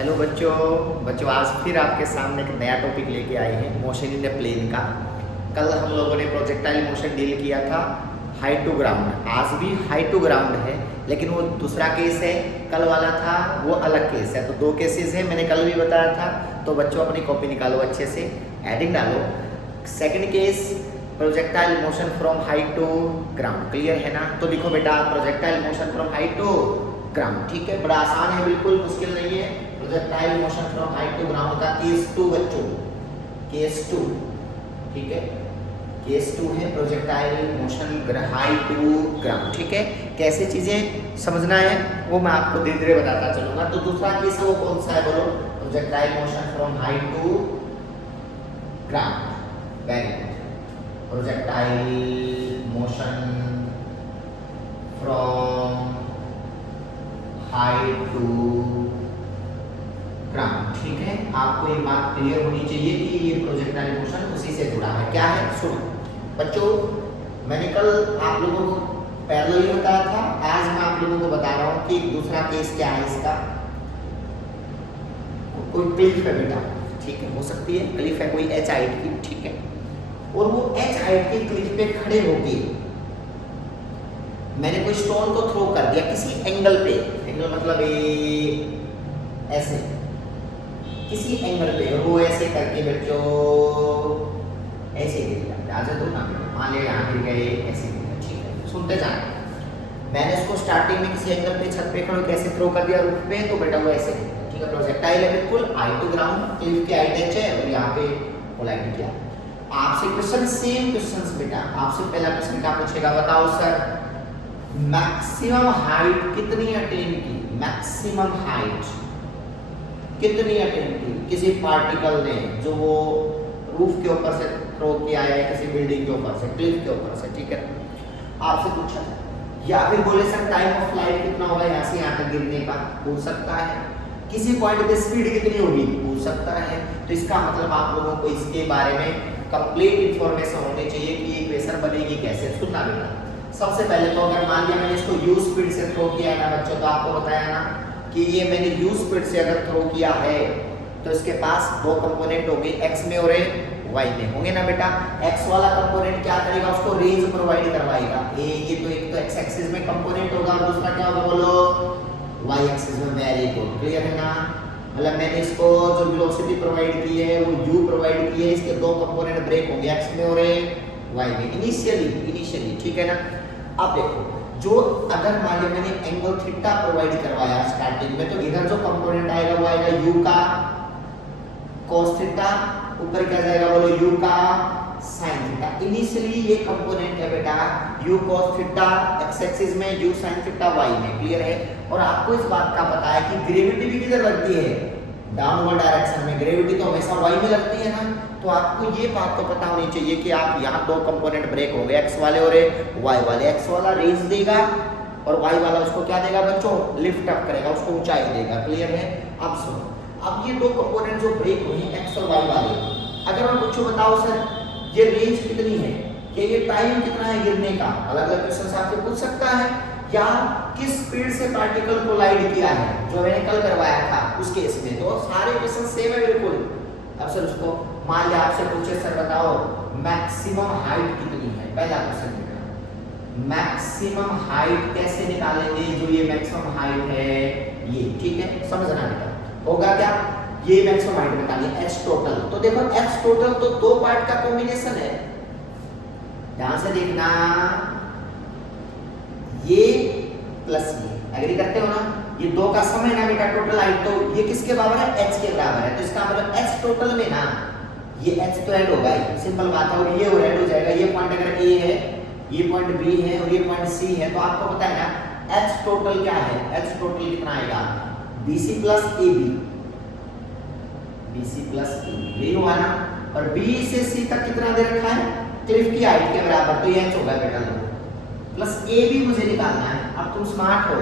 Hello बच्चों बच्चों आज फिर आपके सामने एक नया टॉपिक लेके आए हैं मोशन इन द प्लेन का। कल हम लोगों ने प्रोजेक्टाइल मोशन डील किया था हाई टू ग्राउंड। आज भी हाई टू ग्राउंड है लेकिन वो दूसरा केस है, कल वाला था वो अलग केस है। तो दो केसेस है, मैंने कल भी बताया था। तो बच्चों अपनी कॉपी निकालो, अच्छे से एडिंग डालो। Second case projectile motion from high to ground, clear है ना? तो लिखो बेटा projectile motion from high to ground. ठीक है, बड़ा आसान है, बिल्कुल मुश्किल नहीं है। Projectile motion from high to ground का केस 2 बच्चों, केस 2, ठीक है, केस 2 है projectile motion high to ground. ठीक है, कैसे चीजें समझना है वो मैं आपको धीरे धीरे बताता चलूंगा। तो दूसरा केस है वो कौन सा है बोलो? Projectile motion from high to ground. Very good, projectile motion from high to ground. ठीक है, आपको ये बात क्लियर होनी चाहिए कि ये प्रोजेक्टाइल मोशन उसी से जुड़ा है। क्या है सुनो बच्चों, मैंने कल आप लोगों को पैरेलली बताया था, आज मैं आप लोगों को बता रहा हूँ कि दूसरा केस क्या है इसका। कोई क्लिफ है बेटा, ठीक है, हो सकती है क्लिफ है कोई h हाइट की, ठीक है, और वो h हाइट की क्लिफ पे खड़े होके मैंने कोई स्टोन को थ्रो कर दिया किसी एंगल पे, एंगल मतलब ऐसे किसी एंगल पे, और वो ऐसे करके बच्चों ऐसे गिर गया। आजा तो ना मान ले यहाँ गिर गए, ऐसे गिर गया, ठीक है, सुनते जाना। मैंने इसको स्टार्टिंग में किसी एंगल पे छत पे खड़े होकर ऐसे थ्रो कर दिया रूफ पे, तो बेटा वो ऐसे, ठीक है, प्रोजेक्टाइल है बिल्कुल हाई टू ग्राउंड, क्लिफ की हाइट h है और यहाँ पे कोलाइड किया। आपसे क्वेश्चन सेम क्वेश्चंस बेटा, आपसे पहला क्वेश्चन क्या पूछेगा बताओ सर, मैक्सिमम हाइट कितनी अटेन की? मैक्सिमम हाइट कितनी अटेन की किसी पार्टिकल ने जो वो रूफ के ऊपर से थ्रो किया है, किसी बिल्डिंग के ऊपर से, क्लिफ के ऊपर से, ठीक है, आपसे पूछा। या फिर बोले सर टाइम ऑफ फ्लाइट कितना होगा यहाँ से यहाँ तक गिरने का, पूछ सकता है। किसी पॉइंट पे स्पीड कितनी होगी, पूछ सकता है। तो इसका मतलब आप लोगों को इसके बारे में कंप्लीट इंफॉर्मेशन होनी चाहिए कि ये इक्वेशन बनेगी कैसे। सुनना बेटा, सबसे पहले तो अगर मान लिया मैंने इसको यू स्पीड से थ्रो किया है ना बच्चों, तो आपको बताया ना कि ये मैंने यू स्पीड से अगर थ्रो किया है तो इसके पास दो कंपोनेंट होंगे, एक्स में और वाई में होंगे ना बेटा। एक्स वाला कंपोनेंट क्या करेगा, उसको रेंज प्रोवाइड करवाएगा। ये तो एक तो एक्स एक्सिस में कंपोनेंट होगा और दूसरा क्या होगा बोलो, वाई एक्सिस में। वेरी गुड, क्लियर है ना? मतलब मैंने इसको जो वेलोसिटी प्रोवाइड की है वो u प्रोवाइड की है, इसके दो कंपोनेंट ब्रेक होंगे एक्स में और वाई में इनिशियली, ठीक है ना? अब देखो, जो अगर मान लिया मैंने एंगल थीटा प्रोवाइड करवाया स्टार्टिंग में, तो इधर जो कंपोनेंट आएगा वो आएगा u का cos थीटा, ऊपर क्या जाएगा बोलो u का sin थीटा। इनिशियली ये कंपोनेंट है बेटा u cos theta x axis में, u sin थीटा y में, क्लियर है? और आपको इस बात का पता है कि ग्रेविटी भी किधर लगती है, डाउनवर्ड डायरेक्शन में। ग्रेविटी तो हमेशा y में लगती है ना, तो आपको ये बात तो पता होनी चाहिए कि आप यहाँ दो कंपोनेंट ब्रेक हो गए, x वाले और y वाले। x वाला रेंज देगा और y वाला उसको क्या देगा बच्चों, लिफ्ट अप करेगा, उसको ऊंचाई देगा, क्लियर है? अब सुनो, अब ये दो कंपोनेंट जो ब्रेक हुए हैं x और y वाले, अगर मैं पूछूं बताओ सर ये रेंज कितनी है, कि ये टाइम कितना है गिरने का, अलग अलग क्वेश्चन आपसे पूछ सकता है। या किस स्पीड से पार्टिकल कोलाइड किया है, जो मैंने कल करवाया था उस केस में। तो सारे क्वेश्चन सेम है बिल्कुल। अब सर उसको मान लिया आपसे पूछे सर बताओ मैक्सिमम हाइट कितनी है, पहला क्वेश्चन बेटा, मैक्सिमम हाइट कैसे निकालेंगे, जो ये मैक्सिमम हाइट है ये, ठीक है, समझना बेटा। होगा क्या, ये मैक्सिमम हाइट निकालिए h टोटल। तो देखो h टोटल तो दो पार्ट का कॉम्बिनेशन है, ध्यान से देखना, ये प्लस ये, एग्री करते हो ना? ये दो का सम है ना बेटा टोटल हाइट, तो ये किसके बराबर है, h के बराबर है। तो इसका मतलब h टोटल में ना ये h तो ऐड होगा ही, सिंपल बात है, और ये और ऐड हो जाएगा। ये पॉइंट अगर a है, ये पॉइंट b है और ये पॉइंट c है, तो आपको पता है ना h टोटल क्या है, h टोटल कितना आएगा, bc plus ab, bc plus ab, यही हुआ ना? और b से c तक कितना दे रखा है, क्लिफ की हाइट के बराबर, तो ये h होगा बेटा लो, प्लस a भी मुझे निकालना है। अब तुम स्मार्ट हो,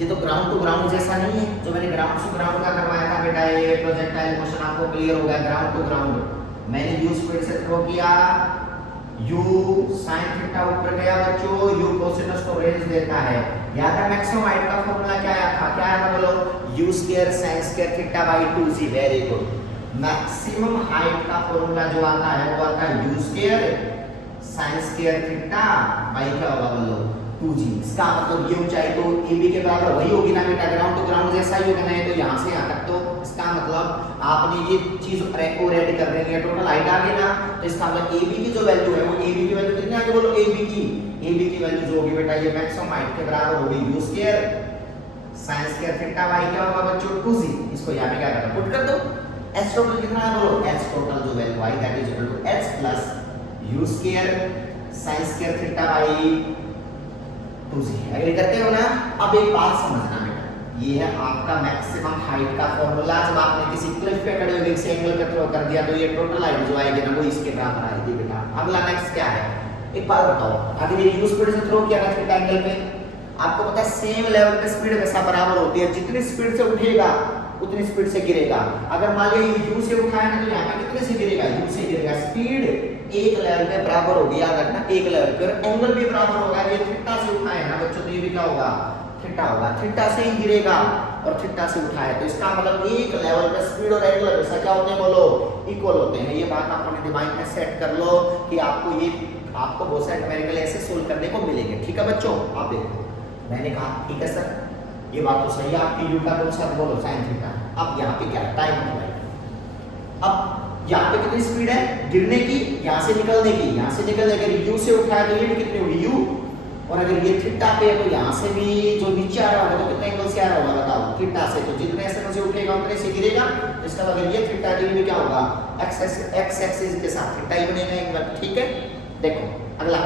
ये तो ग्राउंड टू ग्राउंड जैसा नहीं है जो मैंने ग्राउंड टू ग्राउंड का करवाया था बेटा। ये प्रोजेक्टाइल मोशन आपको क्लियर हो गया, ग्राउंड टू ग्राउंड मैंने u स्पीड से थ्रो किया, u sin थीटा ऊपर गया बच्चों, u कोसिनस को रेंज देता है। याद है मैक्सिमम हाइट का फॉर्मूला क्या आया था बोलो, you square sine square theta by 2g। Very good. Maximum height का फॉर्मूला जो आता है वो आता है you square sine square theta by क्या होगा बोलो 2g। इसका मतलब ये ऊंचाई तो AB के बराबर वही होगी ना बेटा, ग्राउंड टू ग्राउंड जैसा ही होगा ना, तो यहाँ से यहाँ तक। तो इसका मतलब आपने ये चीज और ऐड कर देंगे, टोटल हाइट आ गई ना, तो इसका मतलब AB की जो वैल्यू है वो AB की वैल्यू कितनी आगे बोलो AB की वैल्यू जो होगी बेटा ये मैक्सिमम हाइट के बराबर होगी you square sine square theta by क्या होगा बच्चों 2g। इसको यहाँ पे क्या करना पुट कर दो। h टोटल कितना है बोलो, h टोटल जो वैल्यू आई that is equal to h plus u square sine square theta by 2g। Agree करते हो ना। अब एक बात समझना बेटा, ये है आपका मैक्सिमम हाइट का फॉर्मूला। जब आपने किसी क्लिफ पे खड़े होकर किसी एंगल पे थ्रो कर दिया तो ये टोटल हाइट जो आएगी ना वो इसके बराबर आएगी बेटा। अगला नेक्स्ट क्या है, एक बात बताओ, अगर ये यू स्पीड से थ्रो किया ना थीटा एंगल पे, आपको पता है सेम लेवल पे स्पीड वैसा बराबर होती है, जितनी स्पीड से उठेगा उतनी स्पीड से गिरेगा। अगर मान लीजिए यू से उठाया ना तो यहाँ पे कितने से गिरेगा, यू से गिरेगा। स्पीड एक लेवल पे बराबर होगी, याद रखना एक लेवल पे, और एंगल भी बराबर होगा। ये थीटा से उठाए ना बच्चों तो ये भी क्या होगा थीटा होगा, थीटा से ही गिरेगा और थीटा से उठाए, तो इसका मतलब एक लेवल पे स्पीड और एंगल हमेशा क्या होते हैं बोलो इक्वल होते हैं। ये बात आप अपने दिमाग में सेट कर लो कि आपको बहुत सारे न्यूमेरिकल ऐसे सोल्व करने को मिलेंगे। ठीक है बच्चों, आप देखो मैंने कहा ठीक है सर ये बात तो सही है आपकी, यू का कौन सा बोलो साइन थीटा। अब यहाँ पे क्या टाइम ऑफ फ्लाइट, अब यहाँ पे कितनी स्पीड है गिरने की, यहाँ से निकलने की, यहाँ से निकलने अगर यू से उठाया तो ये भी कितनी होगी यू, और अगर ये थीटा पे है तो यहाँ से भी जो नीचे आ रहा होगा तो कितने एंगल से आ रहा होगा बताओ थीटा से, तो जितने एंगल से उठेगा उतने से गिरेगा। इसका मतलब अगर ये थीटा के लिए क्या होगा एक्स एक्सिस के साथ थीटा ही बनेगा एक बार। ठीक है देखो अगला,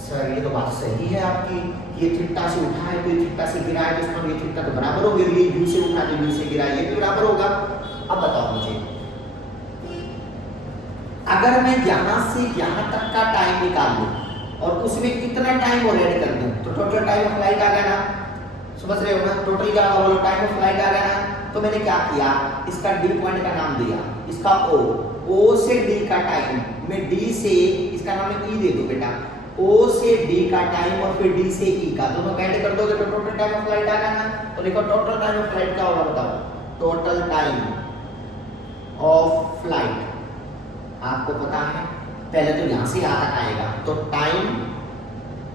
सर ये तो बात सही है आपकी, ये थीटा से उठा है तो ये थीटा से गिरा है तो इसका ये थीटा तो बराबर हो गया, ये यू से उठा तो यू से गिरा ये भी बराबर होगा। अब बताओ मुझे, अगर मैं यहाँ से यहाँ तक का टाइम निकाल लूं और उसमें इतना टाइम और ऐड कर दूं तो टोटल टाइम ऑफ फ्लाइट आ गया ना, समझ रहे हो ना, टोटल क्या होगा टाइम ऑफ फ्लाइट आ गया ना। तो मैंने क्या किया, इसका डी पॉइंट का नाम दिया, इसका ओ से डी का टाइम, मैं डी से इसका नाम ई दे दूं बेटा, O से D का टाइम और फिर D से E का दोनों ऐड कर दोगे तो टोटल टाइम ऑफ फ्लाइट आ गया ना। तो लिखो टोटल टाइम ऑफ फ्लाइट क्या होगा बताओ, टोटल टाइम ऑफ फ्लाइट आपको पता है पहले तो यहाँ से यहाँ तक आएगा तो टाइम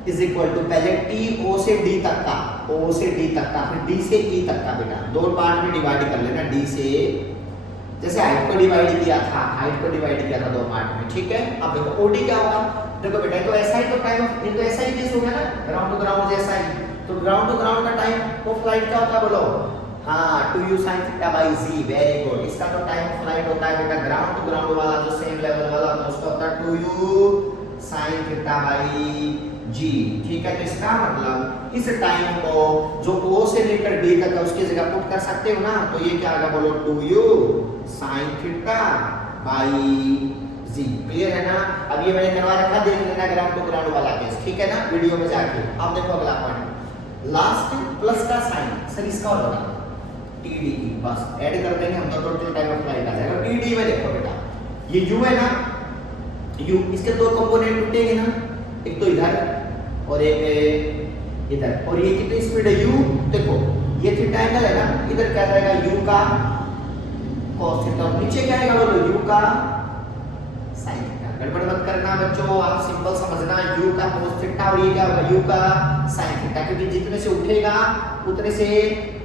इज इक्वल टू पहले T O से D तक का, O से D तक का, फिर D से E तक का बेटा, दो पार्ट में डिवाइड कर लेना, D से जैसे हाइट को डिवाइड किया था, हाइट को डिवाइड किया था दो पार्ट में। ठीक है अब देखो OD क्या होगा, देखो बेटा तो ऐसा ही तो टाइम ऑफ, ये तो ऐसा ही केस हो गया ना ग्राउंड टू ग्राउंड जैसा ही, तो ग्राउंड टू ग्राउंड का टाइम ऑफ फ्लाइट क्या होता है बोलो, हाँ 2u sin theta by g। Very good. इसका तो टाइम ऑफ फ्लाइट होता है बेटा ग्राउंड टू ग्राउंड वाला जो सेम लेवल वाला होता है उसका होता है 2u sin theta by g। ठीक है तो इसका मतलब इस टाइम को जो o से लेकर d तक है उसकी जगह पुट कर सकते हो ना, तो ये क्या आएगा बोलो 2u sin theta by g. Clear है ना। अब ये मैंने करवा रखा, देख लेना ग्राउंड टू ग्राउंड वाला केस। ठीक है ना वीडियो में जाके। अब देखो अगला पॉइंट, लास्ट प्लस का साइन, सर इसका और बता TDE बस ऐड कर देंगे हम तो टोटल टाइम ऑफ फ्लाइट आ जाएगा। TDE में देखो बेटा ये u है ना, u इसके दो कंपोनेंट टूटेंगे ना, एक तो इधर और एक इधर, और ये कितनी स्पीड है u, देखो ये थीटा एंगल है ना, इधर क्या जाएगा u का cos थीटा, नीचे क्या आएगा बोलो u का sin थीटा। गड़बड़ मत करना बच्चों, आप सिंपल समझना, u का cos थीटा और ये क्या होगा u का sin थीटा, क्योंकि जितने से उठेगा उतने से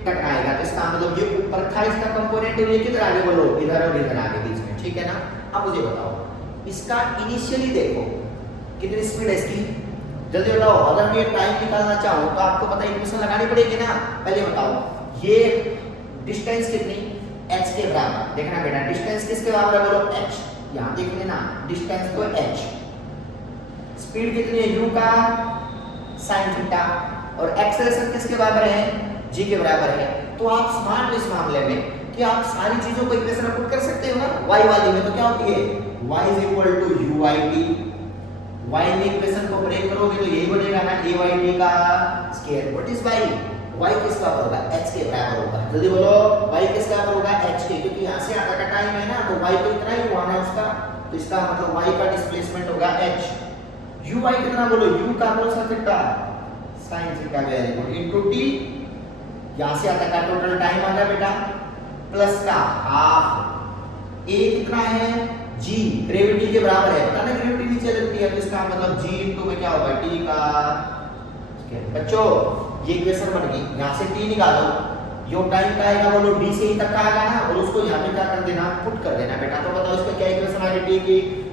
टकराएगा, तो इसका मतलब ये ऊपर था इसका कंपोनेंट, ये किधर आगे बोलो इधर और इधर आगे बीच में। ठीक है ना। अब मुझे बताओ इसका इनिशियली देखो कितनी स्पीड है इसकी, जल्दी बताओ। अगर मैं टाइम निकालना चाहूँ तो आपको पता है इक्वेशन लगानी पड़ेगी ना। पहले बताओ ये डिस्टेंस कितनी, h के बराबर, देखना बेटा डिस्टेंस किसके बराबर है बोलो h, यहाँ देख लेना डिस्टेंस को h, स्पीड कितनी है u का sin थीटा, और एक्सेलरेशन किसके बराबर है g के बराबर है। तो आप स्मार्ट इस मामले में कि आप सारी चीजों को इक्वेशन में पुट कर सकते हो ना। y वाली में तो क्या होती है y is equal to uyt, y में इक्वेशन को ब्रेक करोगे तो यही बनेगा ना ayt का square. What is y, y किसका बराबर होगा h के बराबर होगा, जल्दी बोलो y किसका बराबर होगा h के, क्योंकि यहाँ से आधा का टाइम है ना, तो y तो इतना ही हुआ ना उसका, तो इसका मतलब y का डिस्प्लेसमेंट होगा h। uy कितना बोलो, u का कौन सा theta sin theta, very good, into t, यहाँ से आता का टोटल टाइम आ गया बेटा प्लस का हाफ। ए कितना है जी, ग्रेविटी के बराबर है, पता ना ग्रेविटी नीचे लगती है, तो इसका मतलब जी इनटू में क्या होगा टी का। बच्चों ये इक्वेशन बन गई, यहाँ से टी निकालो, यो टाइम का आएगा बोलो डी से ई तक का आएगा ना, और उसको यहाँ पे क्या कर देना पुट कर देना बेटा। तो बताओ इसका क्या इक्वेशन आ गई टी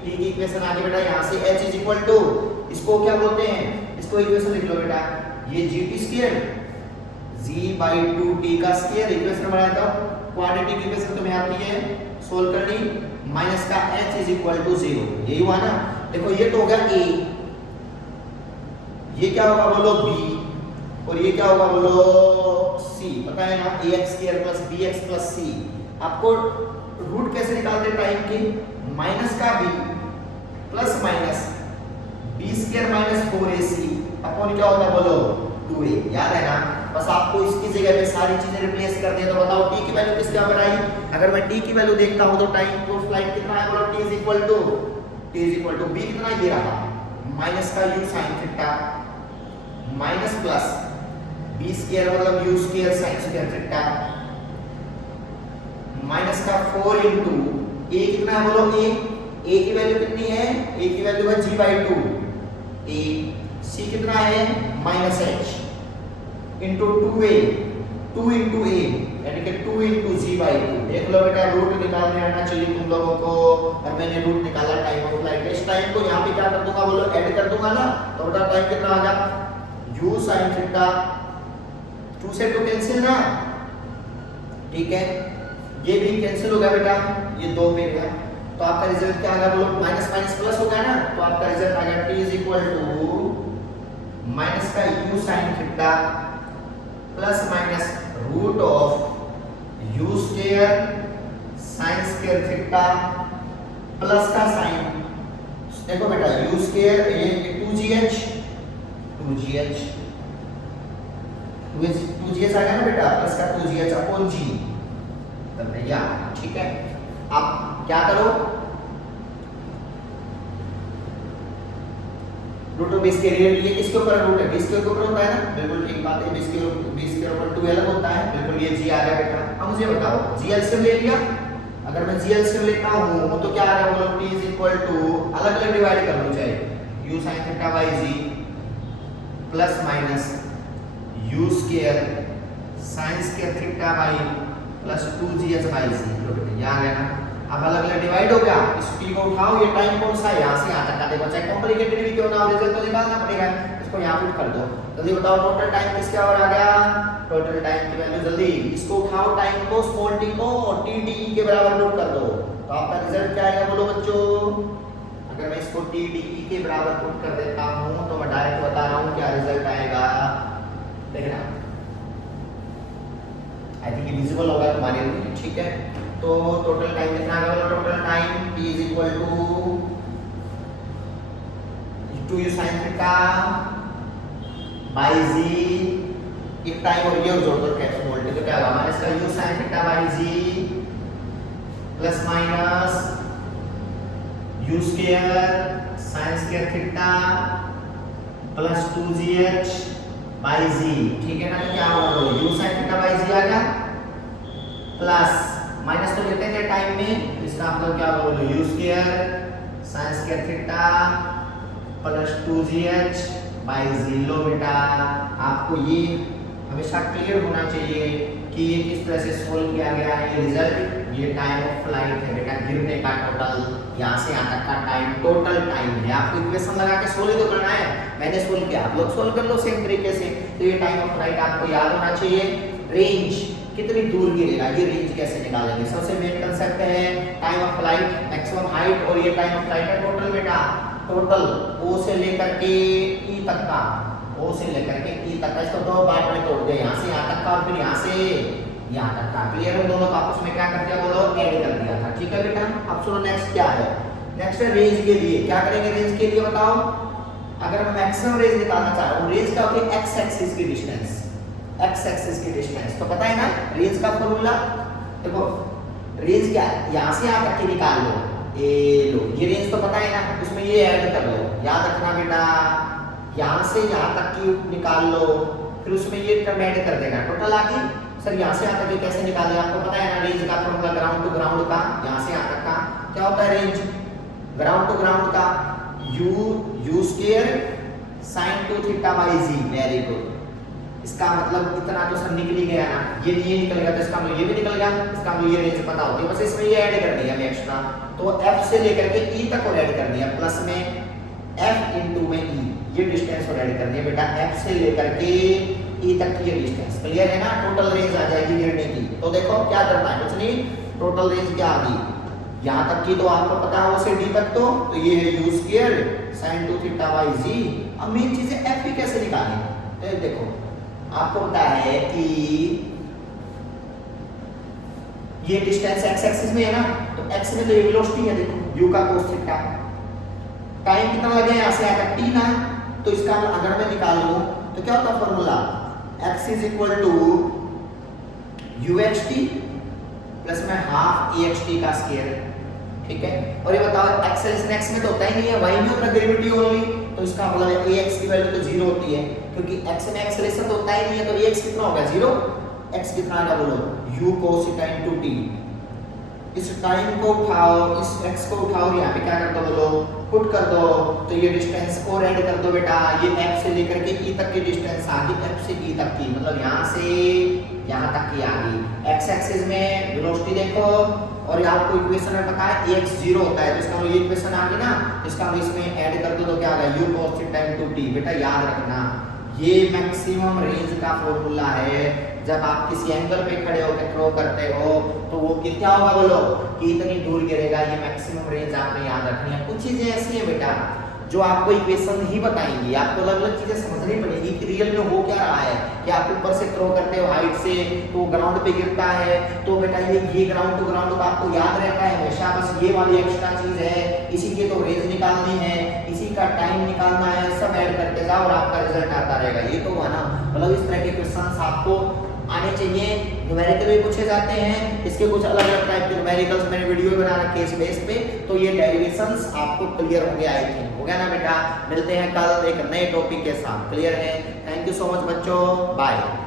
की इक्वेशन आ गई बेटा यहाँ से h इज इक्वल टू, इसको क्या बोलते हैं, इसको इक्वेशन लिख लो बेटा, ये gt स्क्वायर g/2t का स्क्वायर इक्वेशन बना देता हूं। क्वाड्रेटिक इक्वेशन तुम्हें आती है सोल्व करनी, माइनस का h इज इक्वल टू 0, यही हुआ ना। देखो ये तो हो गया a, ये क्या होगा बोलो b, और ये क्या होगा बोलो c, पता है ना ax square plus bx plus c। आपको रूट कैसे निकालते हैं टाइम की, माइनस का b plus minus b square minus 4ac upon क्या होता है बोलो 2a, याद है ना। बस आपको इसकी जगह पे सारी चीजें रिप्लेस कर दें, तो बताओ t की वैल्यू किसके बराबर आई। अगर मैं t की वैल्यू देखता हूं तो टाइम तो फ्लाइट कितना है बोलो t is equal to b कितना ये रहा माइनस का u sin theta minus plus b square मतलब u square sin square theta minus का 4 इनटू a कितना है बोलो a की वैल्यू कितनी है, a की वैल्यू है g/2 a, c कितना है minus h into 2a 2 into a यानी कि 2 इंटू g/2। देख लो बेटा रूट निकालने आना चाहिए तुम लोगों को, और मैंने रूट निकाला टाइम ऑफ फ्लाइट। इस टाइम को यहाँ पे क्या कर दूंगा बोलो ऐड कर दूंगा ना, तो बेटा टाइम कितना आ गया u sin थीटा, 2 से 2 कैंसिल ना, ठीक है ये भी कैंसिल हो गया बेटा, ये 2 पे गया, तो आपका रिजल्ट क्या आ गया बोलो माइनस माइनस प्लस हो गया ना, तो आपका रिजल्ट आ गया t is equal to minus का u sin theta plus minus root of u square sin square theta plus का साइन, देखो बेटा u स्क्वायर ये 2gh 2gh आ गया ना बेटा, प्लस का 2gh अपॉन g भैया, ठीक है। अब क्या करो रूट ऑफ 20 के लिए किसके ऊपर रूट है 20 के ऊपर होता है ना, बिल्कुल ठीक बात है, 20 के ऊपर 12 होता है, बिल्कुल ये g आ गया बेटा। अब मुझे बताओ g एलसीएम ले लिया, अगर मैं g एलसीएम लेता हूं तो क्या आ रहा है बोलो t इज इक्वल टू अलग-अलग डिवाइड कर लो चाहे u sin theta by g plus minus u square sin square theta by plus 2gh by g, यहाँ गया ना। अब अलग-अलग डिवाइड हो गया, इस t को उठाओ, ये टाइम कौन सा है यहाँ से यहाँ तक का, देखो चाहे कॉम्प्लिकेटेड भी क्यों ना हो रिजल्ट तो निकालना पड़ेगा, इसको यहाँ पुट कर दो। जल्दी बताओ टोटल टाइम किसके बराबर आ गया, टोटल टाइम की वैल्यू जल्दी इसको उठाओ टाइम को स्मॉल t को और t d के बराबर पुट कर दो, तो आपका रिजल्ट क्या आएगा बोलो बच्चों। अगर मैं इसको t d के बराबर पुट कर देता हूँ तो मैं डायरेक्ट बता रहा हूँ क्या रिजल्ट आएगा, देखना आई थिंक विजिबल होगा तुम्हारे लिए, ठीक है। तो टोटल टाइम कितना आ गया, total time t is equal to u sin theta by g, एक टाइम और ये और जोड़ दो कैप्सूल वोल्टेज, तो क्या होगा माइनस का u sin theta by g plus minus u square sin square theta plus 2gh by g, ठीक है ना। तो क्या होगा u sin theta by g आ गया प्लस माइनस तो लेते हैं टाइम में, इसका मतलब क्या होगा u square sin square theta plus 2gh by g। लो बेटा आपको ये हमेशा क्लियर होना चाहिए कि ये किस तरह से सोल्व किया गया है, ये रिजल्ट ये टाइम ऑफ फ्लाइट है बेटा, गिरने का टोटल यहाँ से यहाँ तक का टाइम टोटल टाइम है। आपको इक्वेशन लगा के सोल्व तो करना है, मैंने सोल्व किया आप लोग सोल्व कर लो सेम तरीके से। तो ये टाइम ऑफ फ्लाइट आपको याद होना चाहिए। रेंज कितनी दूर गिरेगा, ये रेंज कैसे निकालेंगे, सबसे मेन कांसेप्ट है time of flight maximum height, और ये टाइम ऑफ फ्लाइट है टोटल बेटा, टोटल O से लेकर के E तक का, O से लेकर के E तक का, इसको दो पार्ट में तोड़ दे, यहाँ से यहाँ तक का और फिर यहाँ से यहाँ तक का। क्लियर है दोनों का, आपस में क्या कर दिया बोलो ऐड कर दिया था, ठीक है बेटा। अब सुनो नेक्स्ट क्या है, नेक्स्ट है रेंज के लिए क्या करेंगे, रेंज के लिए बताओ अगर मैं मैक्सिमम रेंज निकालना चाह रहा हूँ, रेंज क्या होती है x एक्सिस की डिस्टेंस, x एक्सिस की डिस्टेंस तो पता है ना रेंज का फॉर्मूला, देखो रेंज क्या है यहाँ से यहाँ तक की निकाल लो, ये लो ये रेंज तो पता है ना, उसमें ये ऐड कर लो, याद रखना बेटा यहाँ से यहाँ तक की निकाल लो, फिर उसमें ये टर्म ऐड कर देगा, टोटल आ गई। सर यहाँ से यहाँ तक ये कैसे निकाले, आपको पता है ना रेंज का फॉर्मूला ग्राउंड टू ग्राउंड का, यहाँ से यहाँ तक का क्या होता है रेंज, ग्राउंड टू ग्राउंड का u square sin 2 theta by z। Very good, इसका मतलब इतना तो सर निकल ही गया ना, ये निकल गया तो इसका मतलब ये भी निकल गया, इसका मतलब ये रेंज पता होती है, बस इसमें ये ऐड करनी है हमें एक्स्ट्रा। तो f से लेकर के e तक और ऐड करनी है, प्लस में f इनटू में e, ये डिस्टेंस और ऐड करनी है बेटा, f से लेकर के e तक की ये डिस्टेंस। क्लियर है ना, टोटल रेंज आ जाएगी गिरने की। तो देखो क्या करना है, कुछ नहीं, टोटल रेंज क्या आ गई, यहाँ तक की तो आपको पता है, से d तक तो ये है u square sin 2 theta by z। अब मेन चीज है f भी कैसे निकालें, तो देखो आपको पता है कि ये डिस्टेंस x एक्सिस में है ना, तो x में तो ये वेलोसिटी है, देखो u का cos थीटा, टाइम कितना लगे यहाँ से आकर t ना, तो इसका अगर मैं निकाल लूं तो क्या होता है formula, x is equal to uxt plus में हाफ axt का स्क्वायर। ठीक है, और ये बताओ एक्सेलेरेशन x में तो होता ही नहीं है, y में होता है डेरिवेटिव ओनली, तो इसका मतलब है ax की वैल्यू तो 0 होती है, क्योंकि x में एक्सेलेरेशन तो होता ही नहीं है, तो ax कितना होगा 0, x कितना आएगा बोलो, u cos theta into t। इस टाइम को उठाओ, इस x को उठाओ, यहाँ पे क्या कर दो बोलो, पुट कर दो, तो ये डिस्टेंस और ऐड कर दो बेटा, ये f से लेकर के e तक की डिस्टेंस आ गई, f से e तक की, मतलब यहाँ से यहाँ तक की आ गई। x एक्सिस में वेलोसिटी देखो, और ये आपको इक्वेशन में पता है ax 0 होता है, तो इसका ये इक्वेशन आ गई ना, इसका इसमें ऐड कर दो तो क्या आ गया, u cos theta into t। बेटा याद रखना, ये मैक्सिमम रेंज का फॉर्मूला है, जब आप किसी एंगल पे खड़े होकर थ्रो करते हो तो वो क्या होगा बोलो, कि इतनी दूर गिरेगा, ये मैक्सिमम रेंज आपने याद रखनी है। कुछ चीजें ऐसी है बेटा जो आपको इक्वेशन ही बताएंगी, आपको अलग अलग चीजें समझनी पड़ेगी कि रियल में हो क्या रहा है, कि आप ऊपर से थ्रो करते हो हाइट से, तो ग्राउंड पे गिरता है, तो बेटा ये ग्राउंड टू ग्राउंड का आपको याद रहता है हमेशा, बस ये वाली एक्स्ट्रा चीज है, इसी की तो रेंज निकालनी है, इसी का टाइम निकालना है, सब ऐड करते जाओ और आपका रिजल्ट आता रहेगा। ये तो हुआ ना, मतलब इस तरह के क्वेश्चंस आपको आने चाहिए। न्यूमेरिकल भी पूछे जाते हैं, इसके कुछ अलग अलग टाइप के न्यूमेरिकल्स मैंने वीडियो बना रखे इस बेस पे, तो ये डेरिवेशंस आपको क्लियर हो गया, आई थिंक हो गया ना बेटा। मिलते हैं कल एक नए टॉपिक के साथ, क्लियर है। थैंक यू सो मच बच्चों, बाय।